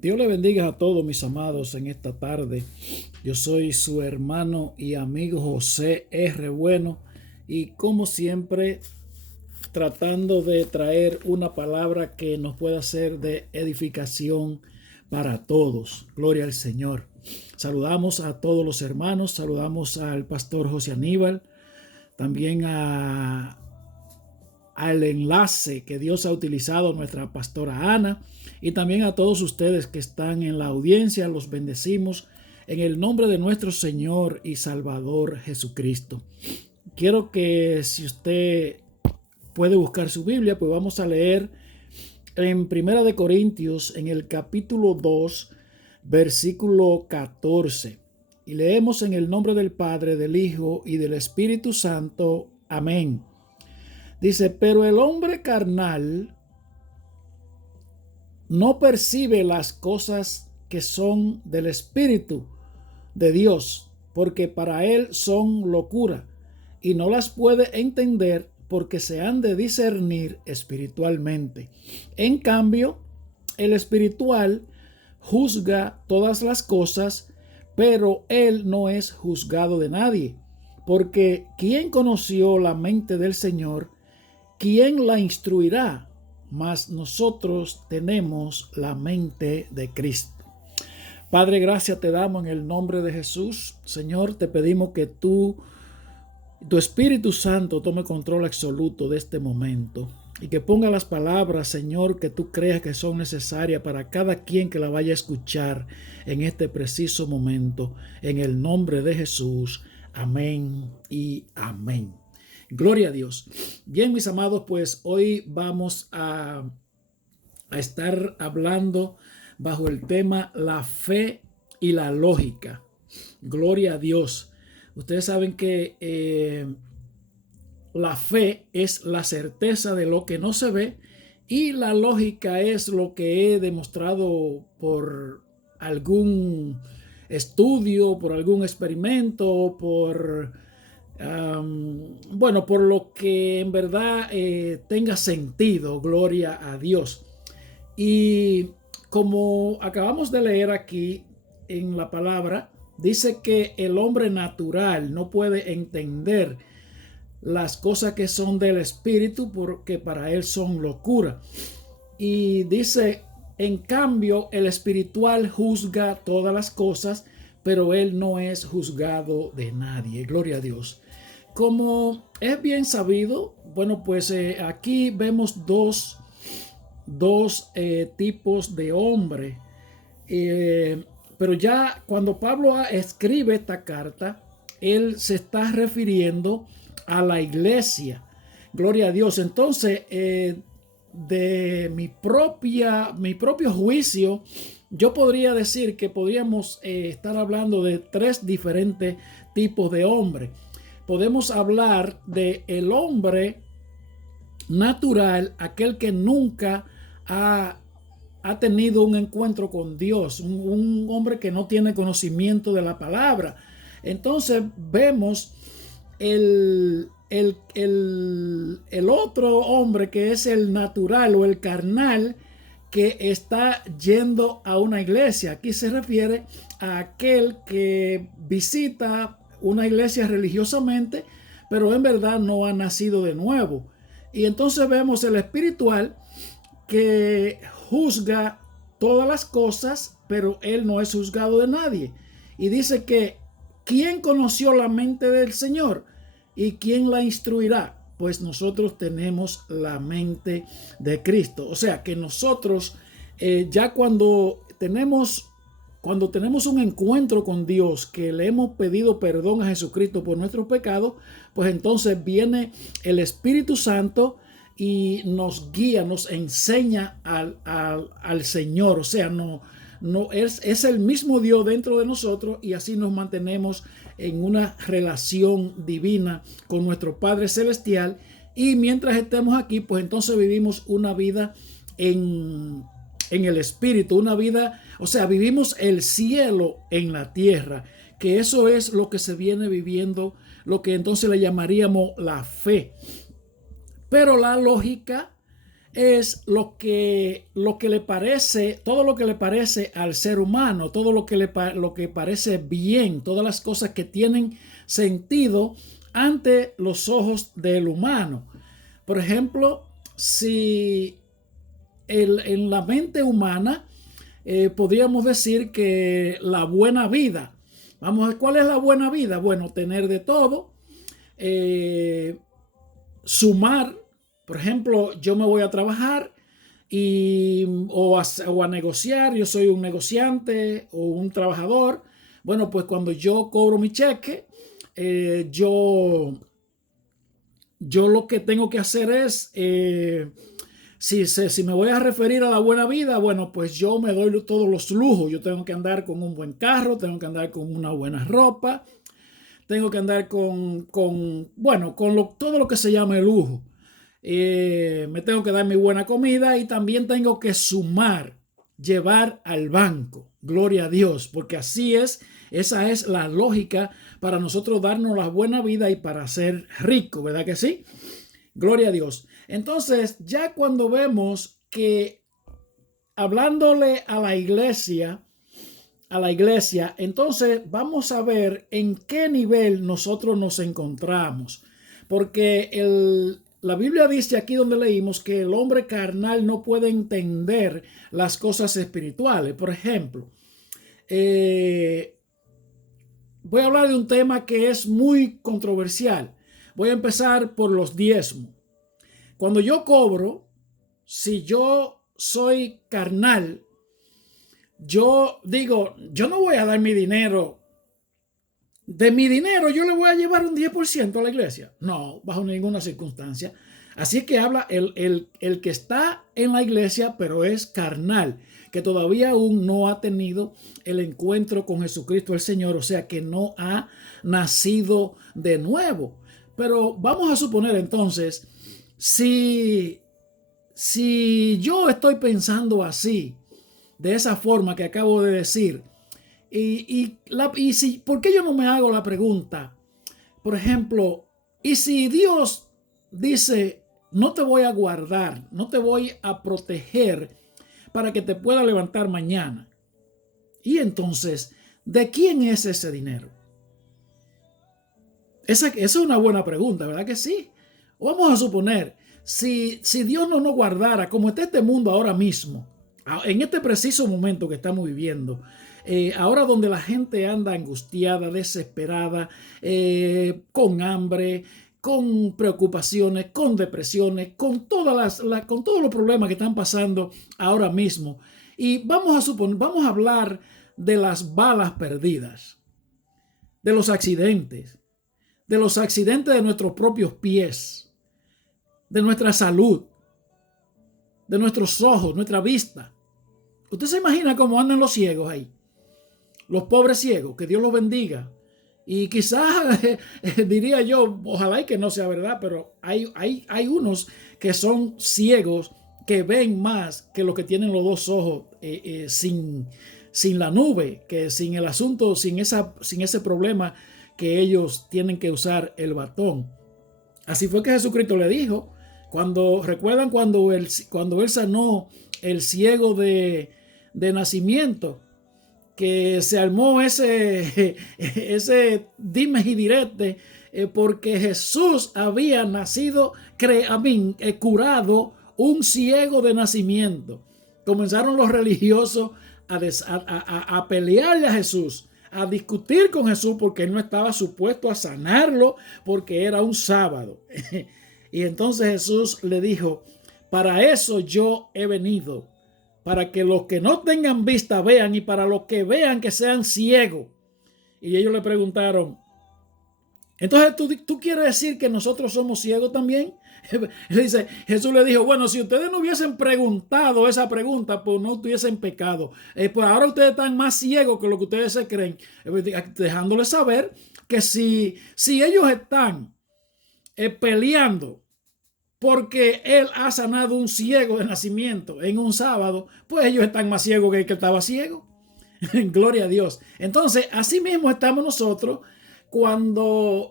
Dios le bendiga a todos mis amados en esta tarde. Yo soy su hermano y amigo José R. Bueno y como siempre tratando de traer una palabra que nos pueda ser de edificación para todos. Gloria al Señor. Saludamos a todos los hermanos, saludamos al pastor José Aníbal, también al enlace que Dios ha utilizado nuestra pastora Ana y también a todos ustedes que están en la audiencia. Los bendecimos en el nombre de nuestro Señor y Salvador Jesucristo. Quiero que si usted puede buscar su Biblia, pues vamos a leer en Primera de Corintios en el capítulo 2 versículo 14 y leemos en el nombre del Padre, del Hijo y del Espíritu Santo. Amén. Dice, pero el hombre carnal no percibe las cosas que son del Espíritu de Dios, porque para él son locura, y no las puede entender porque se han de discernir espiritualmente. En cambio, el espiritual juzga todas las cosas, pero él no es juzgado de nadie, porque ¿quién conoció la mente del Señor? ¿Quién la instruirá? Mas nosotros tenemos la mente de Cristo. Padre, gracias te damos en el nombre de Jesús. Señor, te pedimos que tu Espíritu Santo tome control absoluto de este momento y que ponga las palabras, Señor, que tú creas que son necesarias para cada quien que la vaya a escuchar en este preciso momento. En el nombre de Jesús. Amén y amén. Gloria a Dios. Bien, mis amados, pues hoy vamos a estar hablando bajo el tema la fe y la lógica. Gloria a Dios. Ustedes saben que la fe es la certeza de lo que no se ve y la lógica es lo que he demostrado por algún estudio, por algún experimento, por lo que en verdad tenga sentido. Gloria a Dios. Y como acabamos de leer aquí en la palabra, dice que el hombre natural no puede entender las cosas que son del espíritu porque para él son locura. Y dice, en cambio, el espiritual juzga todas las cosas, pero él no es juzgado de nadie. Gloria a Dios. Como es bien sabido, bueno, pues aquí vemos dos tipos de hombre. Pero ya cuando Pablo escribe esta carta, él se está refiriendo a la iglesia. Gloria a Dios. Entonces, de mi propio juicio, yo podría decir que podríamos estar hablando de tres diferentes tipos de hombre. Podemos hablar de el hombre natural, aquel que nunca ha tenido un encuentro con Dios, un hombre que no tiene conocimiento de la palabra. Entonces vemos el otro hombre que es el natural o el carnal, que está yendo a una iglesia. Aquí se refiere a aquel que visita una iglesia religiosamente, pero en verdad no ha nacido de nuevo. Y entonces vemos el espiritual que juzga todas las cosas, pero él no es juzgado de nadie. Y dice que ¿quién conoció la mente del Señor? ¿Y quién la instruirá? Pues nosotros tenemos la mente de Cristo. O sea que nosotros ya cuando tenemos un encuentro con Dios, que le hemos pedido perdón a Jesucristo por nuestros pecados, pues entonces viene el Espíritu Santo y nos guía, nos enseña al Señor. O sea, no es el mismo Dios dentro de nosotros y así nos mantenemos en una relación divina con nuestro Padre Celestial. Y mientras estemos aquí, pues entonces vivimos una vida en el Espíritu, una vida, o sea, vivimos el cielo en la tierra, que eso es lo que se viene viviendo, lo que entonces le llamaríamos la fe. Pero la lógica es lo que le parece, todo lo que le parece al ser humano, todo lo que parece bien, todas las cosas que tienen sentido ante los ojos del humano. Por ejemplo, si en la mente humana podríamos decir que la buena vida, vamos a ver, ¿cuál es la buena vida? Bueno, tener de todo, sumar. Por ejemplo, yo me voy a trabajar o a negociar, yo soy un negociante o un trabajador. Bueno, pues cuando yo cobro mi cheque, yo lo que tengo que hacer es, si me voy a referir a la buena vida, bueno, pues yo me doy todos los lujos. Yo tengo que andar con un buen carro, tengo que andar con una buena ropa, tengo que andar bueno, todo lo que se llama el lujo. Me tengo que dar mi buena comida y también tengo que sumar, llevar al banco. Gloria a Dios, porque esa es la lógica para nosotros darnos la buena vida y para ser ricos, ¿verdad que sí? Gloria a Dios. Entonces, ya cuando vemos que hablándole a la iglesia, entonces vamos a ver en qué nivel nosotros nos encontramos. Porque la Biblia dice aquí donde leímos que el hombre carnal no puede entender las cosas espirituales. Por ejemplo, voy a hablar de un tema que es muy controversial. Voy a empezar por los diezmos. Cuando yo cobro, si yo soy carnal, yo digo, yo no voy a dar mi dinero. De mi dinero yo le voy a llevar un 10% a la iglesia. No, bajo ninguna circunstancia. Así que habla el que está en la iglesia, pero es carnal, que todavía aún no ha tenido el encuentro con Jesucristo el Señor, o sea que no ha nacido de nuevo. Pero vamos a suponer entonces, si yo estoy pensando así, de esa forma que acabo de decir, ¿por qué yo no me hago la pregunta? Por ejemplo, ¿y si Dios dice, no te voy a guardar, no te voy a proteger para que te pueda levantar mañana? Y entonces, ¿de quién es ese dinero? Esa es una buena pregunta, ¿verdad que sí? Vamos a suponer, si Dios no nos guardara, como está este mundo ahora mismo, en este preciso momento que estamos viviendo, ahora donde la gente anda angustiada, desesperada, con hambre, con preocupaciones, con depresiones, con todos los problemas que están pasando ahora mismo. Y vamos a hablar de las balas perdidas, de los accidentes de nuestros propios pies, de nuestra salud, de nuestros ojos, nuestra vista. ¿Usted se imagina cómo andan los ciegos ahí? Los pobres ciegos, que Dios los bendiga. Y quizás diría yo, ojalá y que no sea verdad, pero hay unos que son ciegos que ven más que los que tienen los dos ojos sin la nube, que sin el asunto, sin ese problema que ellos tienen que usar el batón. Así fue que Jesucristo le dijo, recuerdan cuando él sanó el ciego de nacimiento, que se armó ese dime y direte, porque Jesús había nacido, curado un ciego de nacimiento. Comenzaron los religiosos a pelearle a Jesús, a discutir con Jesús, porque él no estaba supuesto a sanarlo, porque era un sábado. Y entonces Jesús le dijo, para eso yo he venido, para que los que no tengan vista vean, y para los que vean que sean ciegos. Y ellos le preguntaron, entonces ¿tú quieres decir que nosotros somos ciegos también? Jesús le dijo, bueno, si ustedes no hubiesen preguntado esa pregunta, pues no tuviesen pecado. Pues ahora ustedes están más ciegos que lo que ustedes se creen, dejándoles saber que si ellos están peleando porque él ha sanado un ciego de nacimiento en un sábado, pues ellos están más ciegos que el que estaba ciego. Gloria a Dios. Entonces, así mismo estamos nosotros cuando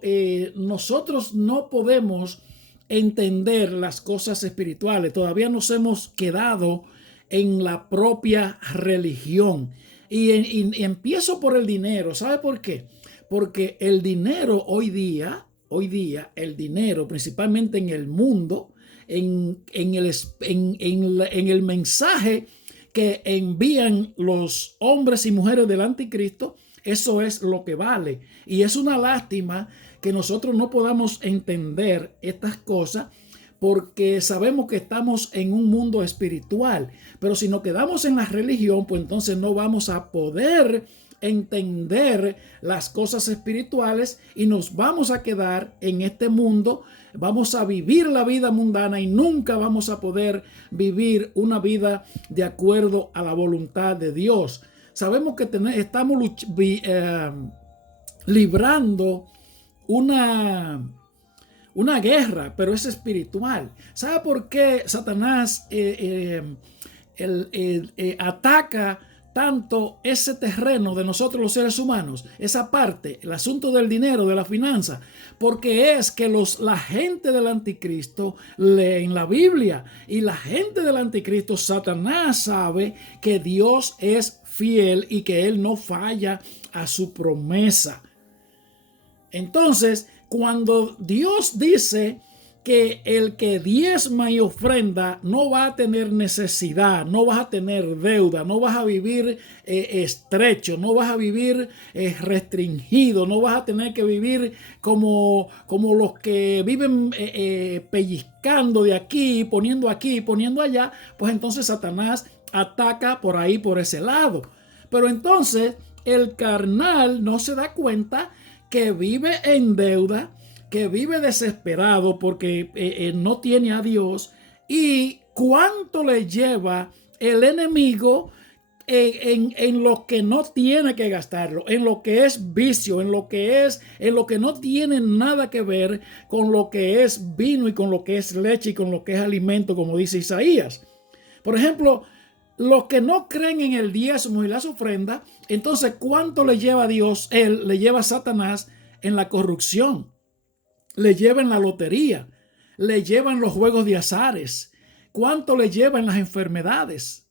nosotros no podemos entender las cosas espirituales. Todavía nos hemos quedado en la propia religión. Y empiezo por el dinero. ¿Sabe por qué? Porque el dinero hoy día, el dinero, principalmente en el mundo, en el mensaje que envían los hombres y mujeres del anticristo, eso es lo que vale. Y es una lástima que nosotros no podamos entender estas cosas, porque sabemos que estamos en un mundo espiritual, pero si nos quedamos en la religión, pues entonces no vamos a poder entender las cosas espirituales y nos vamos a quedar en este mundo, vamos a vivir la vida mundana y nunca vamos a poder vivir una vida de acuerdo a la voluntad de Dios. Sabemos que estamos librando una guerra, pero es espiritual. ¿Sabe por qué Satanás ataca tanto ese terreno de nosotros los seres humanos? Esa parte, el asunto del dinero, de la finanza, porque es que la gente del anticristo leen la Biblia, y la gente del anticristo, Satanás sabe que Dios es fiel y que Él no falla a su promesa. Entonces, cuando Dios dice que el que diezma y ofrenda no va a tener necesidad, no vas a tener deuda, no vas a vivir estrecho, no vas a vivir restringido, no vas a tener que vivir como los que viven pellizcando de aquí, poniendo allá, pues entonces Satanás ataca por ahí, por ese lado. Pero entonces el carnal no se da cuenta que vive en deuda, que vive desesperado porque no tiene a Dios, y cuánto le lleva el enemigo en lo que no tiene que gastarlo, en lo que es vicio, en lo que no tiene nada que ver con lo que es vino y con lo que es leche y con lo que es alimento, como dice Isaías. Por ejemplo, los que no creen en el diezmo y las ofrendas, entonces ¿cuánto le lleva a Dios? Él le lleva a Satanás en la corrupción, le lleva en la lotería, le lleva en los juegos de azares. ¿Cuánto le lleva en las enfermedades?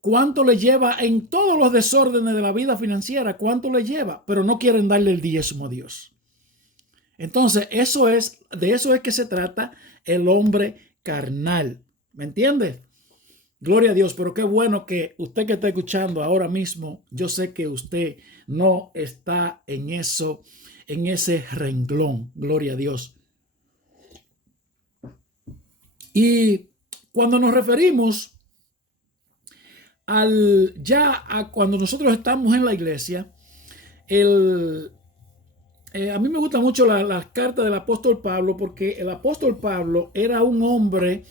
¿Cuánto le lleva en todos los desórdenes de la vida financiera? ¿Cuánto le lleva? Pero no quieren darle el diezmo a Dios. Entonces, de eso es que se trata el hombre carnal. ¿Me entiende? Gloria a Dios, pero qué bueno que usted que está escuchando ahora mismo, yo sé que usted no está en eso, en ese renglón. Gloria a Dios. Y cuando nos referimos cuando nosotros estamos en la iglesia, a mí me gusta mucho las cartas del apóstol Pablo, porque el apóstol Pablo era un hombre,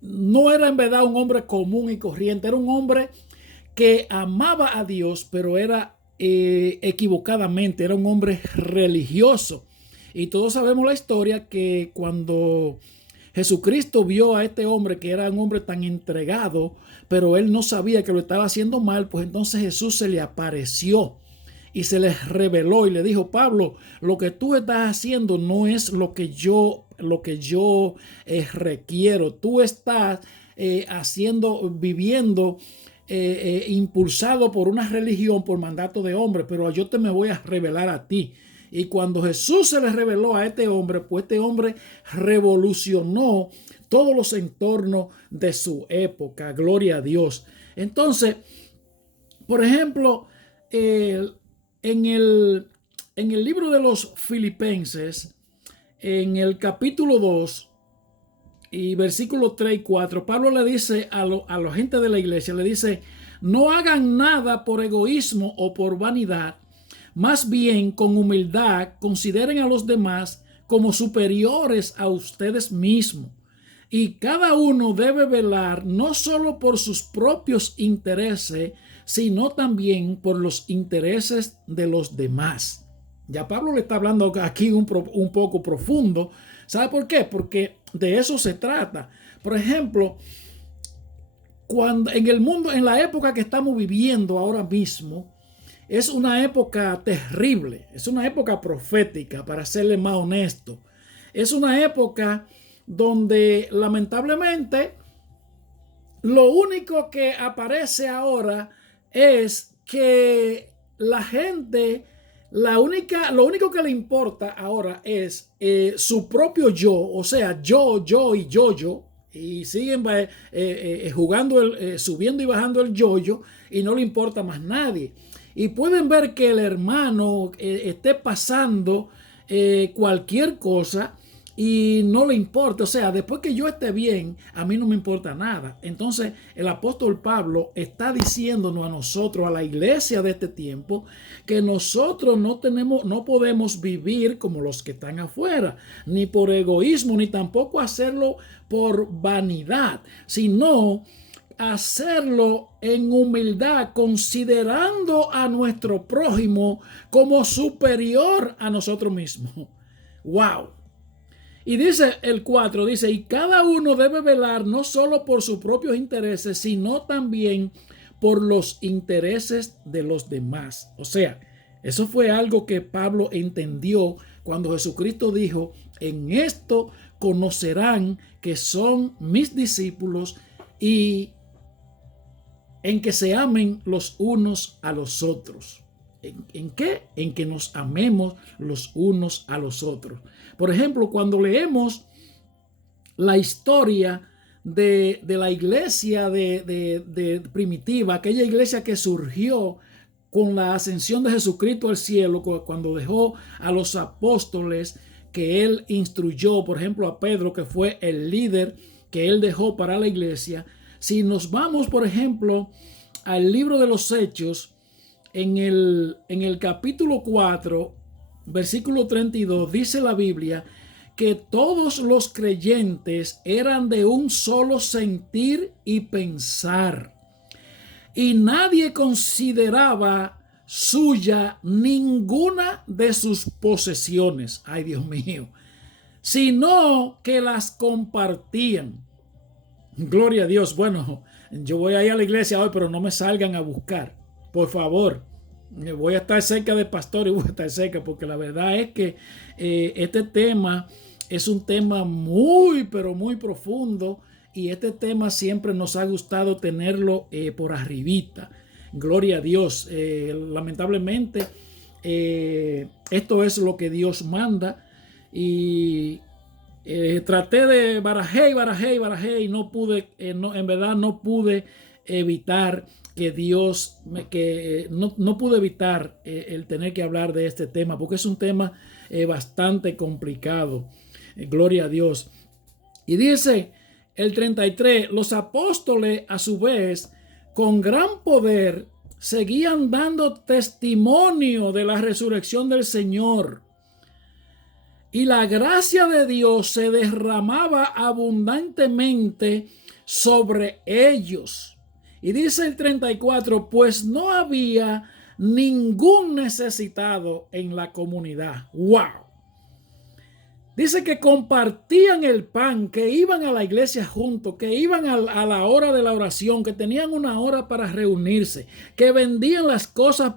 no era en verdad un hombre común y corriente, era un hombre que amaba a Dios, pero era equivocadamente, era un hombre religioso. Y todos sabemos la historia que cuando Jesucristo vio a este hombre, que era un hombre tan entregado, pero él no sabía que lo estaba haciendo mal, pues entonces Jesús se le apareció y se le reveló y le dijo: Pablo, lo que tú estás haciendo no es lo que yo requiero. Tú estás viviendo impulsado por una religión, por mandato de hombre, pero yo me voy a revelar a ti. Y cuando Jesús se le reveló a este hombre, pues este hombre revolucionó todos los entornos de su época. Gloria a Dios. Entonces, por ejemplo, en el libro de los Filipenses, en el capítulo 2 y versículos 3 y 4, Pablo le dice a la gente de la iglesia, le dice: no hagan nada por egoísmo o por vanidad, más bien con humildad consideren a los demás como superiores a ustedes mismos. Y cada uno debe velar no solo por sus propios intereses, sino también por los intereses de los demás. Ya Pablo le está hablando aquí un poco profundo. ¿Sabe por qué? Porque de eso se trata. Por ejemplo, cuando en el mundo, en la época que estamos viviendo ahora mismo, es una época terrible, es una época profética, para serle más honesto. es una época donde lamentablemente lo único que aparece ahora es que la gente, lo único que le importa ahora es su propio yo, o sea, yo y yo, y siguen jugando, subiendo y bajando el yo, y no le importa más nadie. Y pueden ver que el hermano esté pasando cualquier cosa y no le importa. O sea, después que yo esté bien, a mí no me importa nada. Entonces el apóstol Pablo está diciéndonos a nosotros, a la iglesia de este tiempo, que nosotros no podemos vivir como los que están afuera, ni por egoísmo, ni tampoco hacerlo por vanidad, sino hacerlo en humildad, considerando a nuestro prójimo como superior a nosotros mismos. ¡Wow! Y dice el 4, dice, y cada uno debe velar no solo por sus propios intereses, sino también por los intereses de los demás. O sea, eso fue algo que Pablo entendió cuando Jesucristo dijo, en esto conocerán que son mis discípulos y en que se amen los unos a los otros. ¿En qué? En que nos amemos los unos a los otros. Por ejemplo, cuando leemos la historia de la iglesia de primitiva, aquella iglesia que surgió con la ascensión de Jesucristo al cielo, cuando dejó a los apóstoles que él instruyó, por ejemplo a Pedro, que fue el líder que él dejó para la iglesia. Si nos vamos, por ejemplo, al libro de los Hechos, en el capítulo 4, versículo 32, dice la Biblia que todos los creyentes eran de un solo sentir y pensar, y nadie consideraba suya ninguna de sus posesiones, ay Dios mío, sino que las compartían. Gloria a Dios. Bueno, yo voy a ir a la iglesia hoy, pero no me salgan a buscar, por favor. Voy a estar cerca del pastor y voy a estar cerca, porque la verdad es que este tema es un tema muy, pero muy profundo, y este tema siempre nos ha gustado tenerlo por arribita. Gloria a Dios. Lamentablemente, esto es lo que Dios manda, y traté de barajé y no pude, en verdad no pude evitar que Dios, no pude evitar el tener que hablar de este tema, porque es un tema bastante complicado. Gloria a Dios. Y dice el 33, los apóstoles a su vez con gran poder seguían dando testimonio de la resurrección del Señor, y la gracia de Dios se derramaba abundantemente sobre ellos. Y dice el 34, pues no había ningún necesitado en la comunidad. ¡Wow! Dice que compartían el pan, que iban a la iglesia juntos, que iban a la hora de la oración, que tenían una hora para reunirse, que vendían las cosas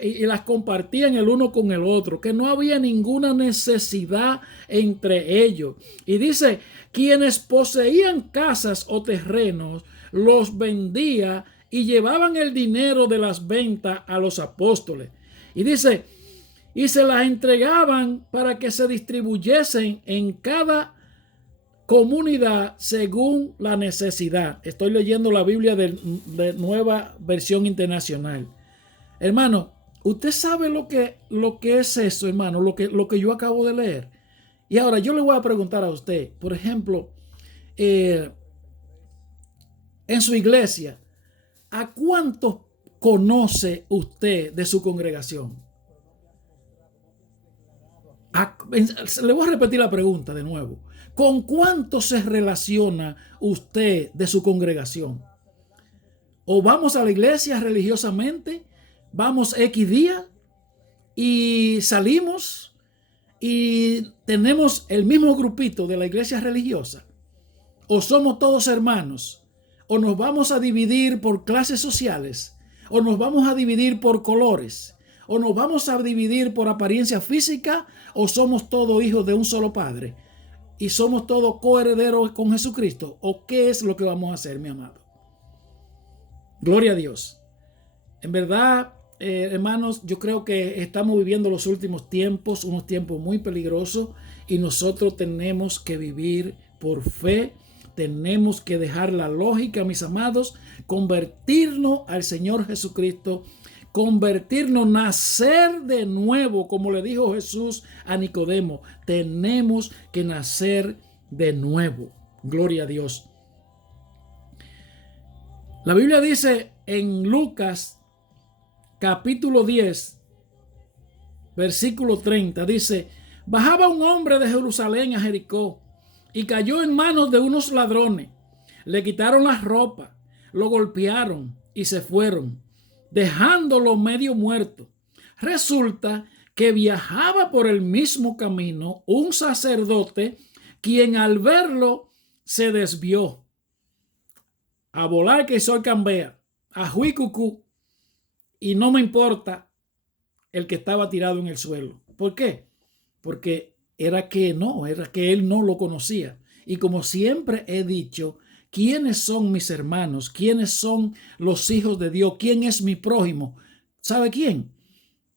y las compartían el uno con el otro, que no había ninguna necesidad entre ellos. Y dice, quienes poseían casas o terrenos, los vendía y llevaban el dinero de las ventas a los apóstoles. Y dice, y se las entregaban para que se distribuyesen en cada comunidad según la necesidad. Estoy leyendo la Biblia de Nueva Versión Internacional. Hermano, usted sabe lo que es eso, hermano, lo que yo acabo de leer. Y ahora yo le voy a preguntar a usted, por ejemplo, en su iglesia, ¿a cuántos conoce usted de su congregación? Le voy a repetir la pregunta de nuevo. ¿Con cuánto se relaciona usted de su congregación? ¿O vamos a la iglesia religiosamente? ¿Vamos X día y salimos y tenemos el mismo grupito de la iglesia religiosa? ¿O somos todos hermanos? ¿O nos vamos a dividir por clases sociales? ¿O nos vamos a dividir por colores? ¿O nos vamos a dividir por apariencia física o somos todos hijos de un solo Padre? ¿Y somos todos coherederos con Jesucristo? ¿O qué es lo que vamos a hacer, mi amado? Gloria a Dios. En verdad, hermanos, yo creo que estamos viviendo los últimos tiempos, unos tiempos muy peligrosos, y nosotros tenemos que vivir por fe. Tenemos que dejar la lógica, mis amados, convertirnos al Señor Jesucristo, convertirnos, nacer de nuevo, como le dijo Jesús a Nicodemo. Tenemos que nacer de nuevo. Gloria a Dios. La Biblia dice en Lucas capítulo 10, versículo 30, dice: bajaba un hombre de Jerusalén a Jericó y cayó en manos de unos ladrones. Le quitaron las ropas, lo golpearon y se fueron, dejándolo medio muerto. Resulta que viajaba por el mismo camino un sacerdote, quien al verlo se desvió. A volar que soy cambea, a juicucú, y no me importa el que estaba tirado en el suelo. ¿Por qué? Porque era que él no lo conocía. Y como siempre he dicho, ¿quiénes son mis hermanos? ¿Quiénes son los hijos de Dios? ¿Quién es mi prójimo? ¿Sabe quién?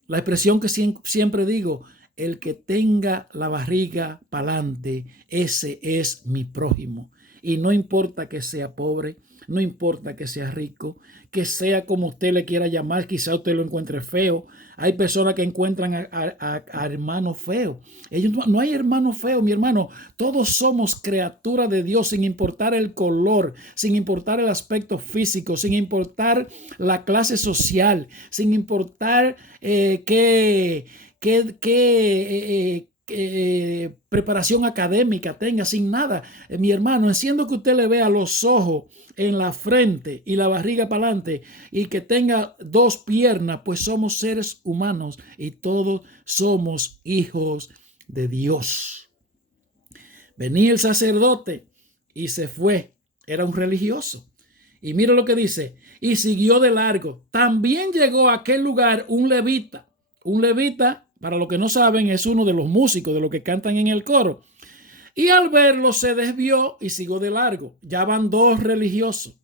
La expresión que siempre digo: el que tenga la barriga pa'lante, ese es mi prójimo. Y no importa que sea pobre, no importa que sea rico, que sea como usted le quiera llamar, quizá usted lo encuentre feo. Hay personas que encuentran a hermanos feos. No hay hermanos feos, mi hermano. Todos somos criaturas de Dios, sin importar el color, sin importar el aspecto físico, sin importar la clase social, sin importar qué preparación académica tenga, sin nada. Mi hermano, enciendo que usted le vea los ojos en la frente y la barriga para adelante y que tenga dos piernas, pues somos seres humanos y todos somos hijos de Dios. Venía el sacerdote y se fue. Era un religioso. Y mira lo que dice: y siguió de largo. También llegó a aquel lugar un levita. Un levita, para los que no saben, es uno de los músicos, de los que cantan en el coro. Y al verlo se desvió y siguió de largo. Ya van dos religiosos.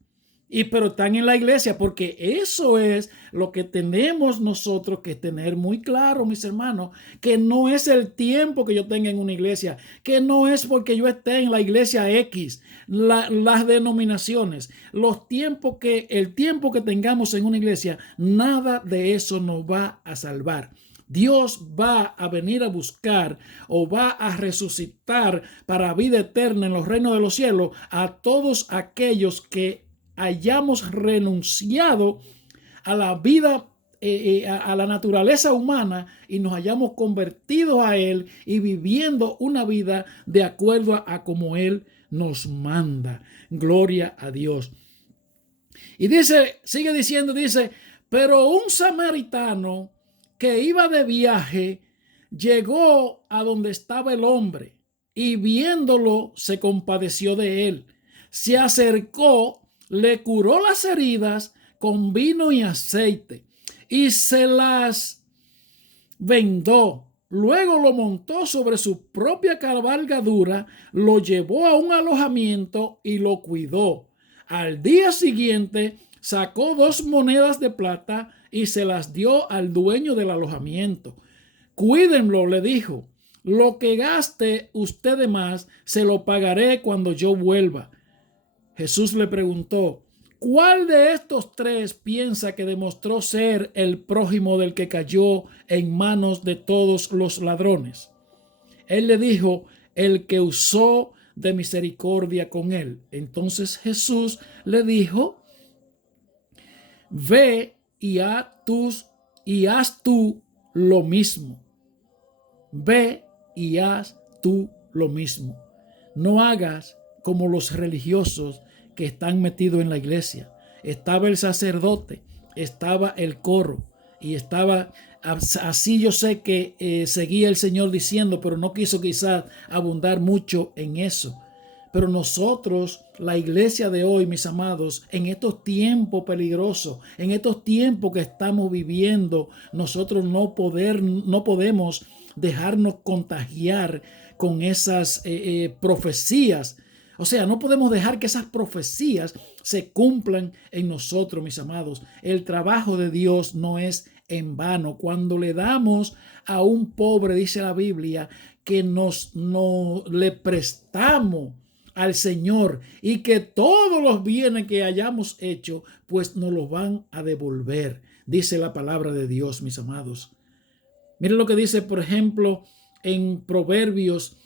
Pero están en la iglesia, porque eso es lo que tenemos nosotros que tener muy claro, mis hermanos, que no es el tiempo que yo tenga en una iglesia, que no es porque yo esté en la iglesia X, las denominaciones, el tiempo que tengamos en una iglesia, nada de eso nos va a salvar. Dios va a venir a buscar o va a resucitar para vida eterna en los reinos de los cielos a todos aquellos que hayamos renunciado a la vida, a la naturaleza humana, y nos hayamos convertido a Él y viviendo una vida de acuerdo a como Él nos manda. Gloria a Dios. Y sigue diciendo, pero un samaritano que iba de viaje llegó a donde estaba el hombre y viéndolo se compadeció de él. Se acercó, le curó las heridas con vino y aceite y se las vendó. Luego lo montó sobre su propia cabalgadura, lo llevó a un alojamiento y lo cuidó. Al día siguiente sacó 2 monedas de plata y se las dio al dueño del alojamiento. Cuídenlo, le dijo. Lo que gaste usted de más, se lo pagaré cuando yo vuelva. Jesús le preguntó: ¿cuál de estos 3 piensa que demostró ser el prójimo del que cayó en manos de todos los ladrones? Él le dijo: el que usó de misericordia con él. Entonces Jesús le dijo: ve y haz tú lo mismo. Ve y haz tú lo mismo. No hagas como los religiosos que están metidos en la iglesia. Estaba el sacerdote, estaba el coro y estaba así. Yo sé que seguía el Señor diciendo, pero no quiso quizás abundar mucho en eso. Pero nosotros, la iglesia de hoy, mis amados, en estos tiempos peligrosos, en estos tiempos que estamos viviendo, nosotros no podemos dejarnos contagiar con esas profecías. O sea, no podemos dejar que esas profecías se cumplan en nosotros, mis amados. El trabajo de Dios no es en vano. Cuando le damos a un pobre, dice la Biblia, que no le prestamos al Señor y que todos los bienes que hayamos hecho, pues nos los van a devolver, dice la palabra de Dios, mis amados. Miren lo que dice, por ejemplo, en Proverbios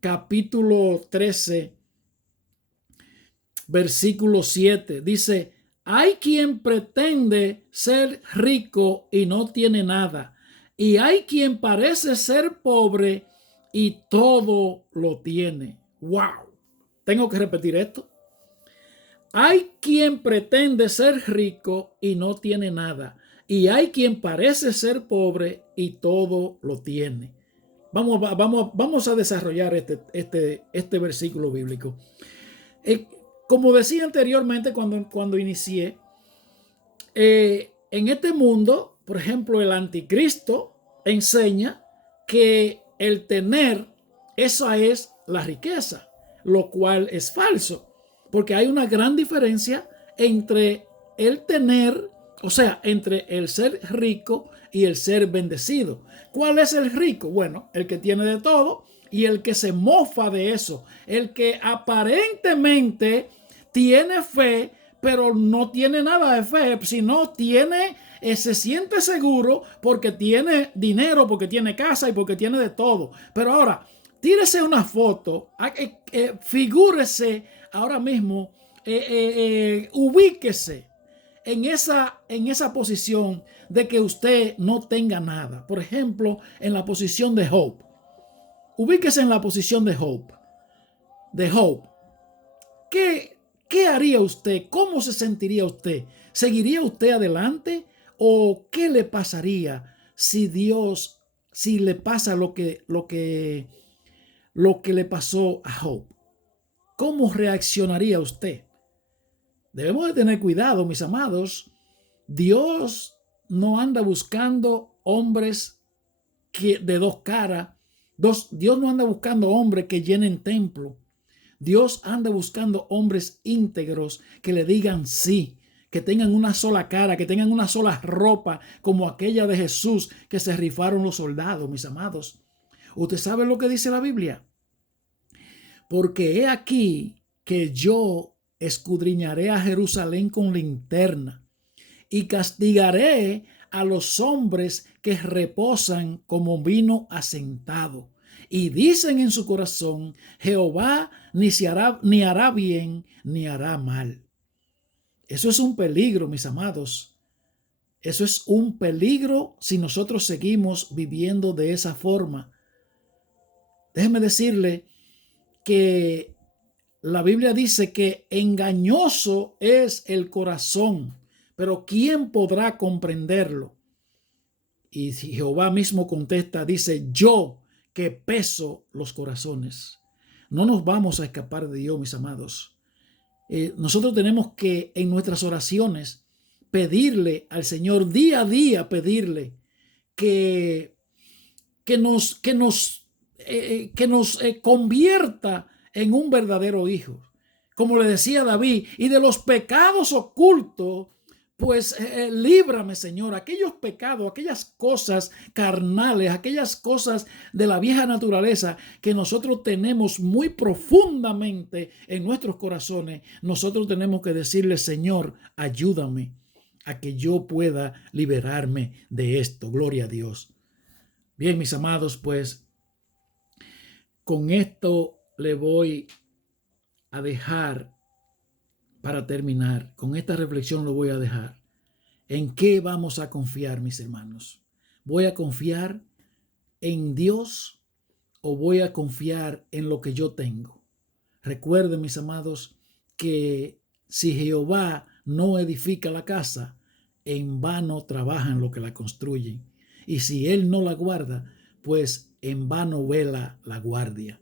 capítulo 13, versículo 7. Dice, hay quien pretende ser rico y no tiene nada, y hay quien parece ser pobre y todo lo tiene. ¡Wow! Tengo que repetir esto. Hay quien pretende ser rico y no tiene nada, y hay quien parece ser pobre y todo lo tiene. Vamos a desarrollar este versículo bíblico. Como decía anteriormente cuando inicié, en este mundo, por ejemplo, el anticristo enseña que el tener, esa es la riqueza, lo cual es falso, porque hay una gran diferencia entre el tener, o sea, entre el ser rico y el ser bendecido. ¿Cuál es el rico? Bueno, el que tiene de todo y el que se mofa de eso, el que aparentemente tiene fe, pero no tiene nada de fe, sino se siente seguro porque tiene dinero, porque tiene casa y porque tiene de todo. Pero ahora, tírese una foto, figúrese ahora mismo, ubíquese en esa posición de que usted no tenga nada. Por ejemplo, en la posición de Job. Ubíquese en la posición de Job. ¿Qué haría usted? ¿Cómo se sentiría usted? ¿Seguiría usted adelante? ¿O qué le pasaría si le pasa lo que le pasó a Job? ¿Cómo reaccionaría usted? Debemos de tener cuidado, mis amados. Dios no anda buscando hombres de dos caras. Dios no anda buscando hombres que llenen templo. Dios anda buscando hombres íntegros que le digan sí, que tengan una sola cara, que tengan una sola ropa, como aquella de Jesús que se rifaron los soldados, mis amados. ¿Usted sabe lo que dice la Biblia? Porque he aquí que yo escudriñaré a Jerusalén con linterna y castigaré a los hombres que reposan como vino asentado y dicen en su corazón, Jehová ni hará bien ni hará mal. Eso es un peligro, mis amados. Eso es un peligro si nosotros seguimos viviendo de esa forma. Déjeme decirle que la Biblia dice que engañoso es el corazón, pero ¿quién podrá comprenderlo? Y si Jehová mismo contesta, dice, yo que peso los corazones. No nos vamos a escapar de Dios, mis amados. Nosotros tenemos que en nuestras oraciones pedirle al Señor día a día, pedirle que nos convierta en un verdadero hijo. Como le decía David, y de los pecados ocultos, pues líbrame, Señor, aquellos pecados, aquellas cosas carnales, aquellas cosas de la vieja naturaleza que nosotros tenemos muy profundamente en nuestros corazones. Nosotros tenemos que decirle, Señor, ayúdame a que yo pueda liberarme de esto. Gloria a Dios. Bien, mis amados, pues con esto le voy a dejar para terminar. Con esta reflexión lo voy a dejar. ¿En qué vamos a confiar, mis hermanos? ¿Voy a confiar en Dios o voy a confiar en lo que yo tengo? Recuerden, mis amados, que si Jehová no edifica la casa, en vano trabajan los que la construyen. Y si Él no la guarda, pues en vano vela la guardia.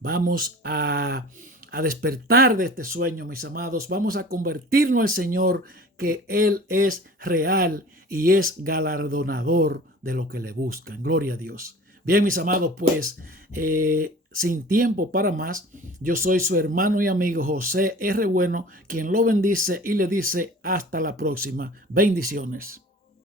Vamos a a despertar de este sueño, mis amados. Vamos a convertirnos al Señor, que Él es real y es galardonador de lo que le buscan. Gloria a Dios. Bien, mis amados, pues sin tiempo para más, yo soy su hermano y amigo José R. Bueno, quien lo bendice y le dice hasta la próxima. Bendiciones.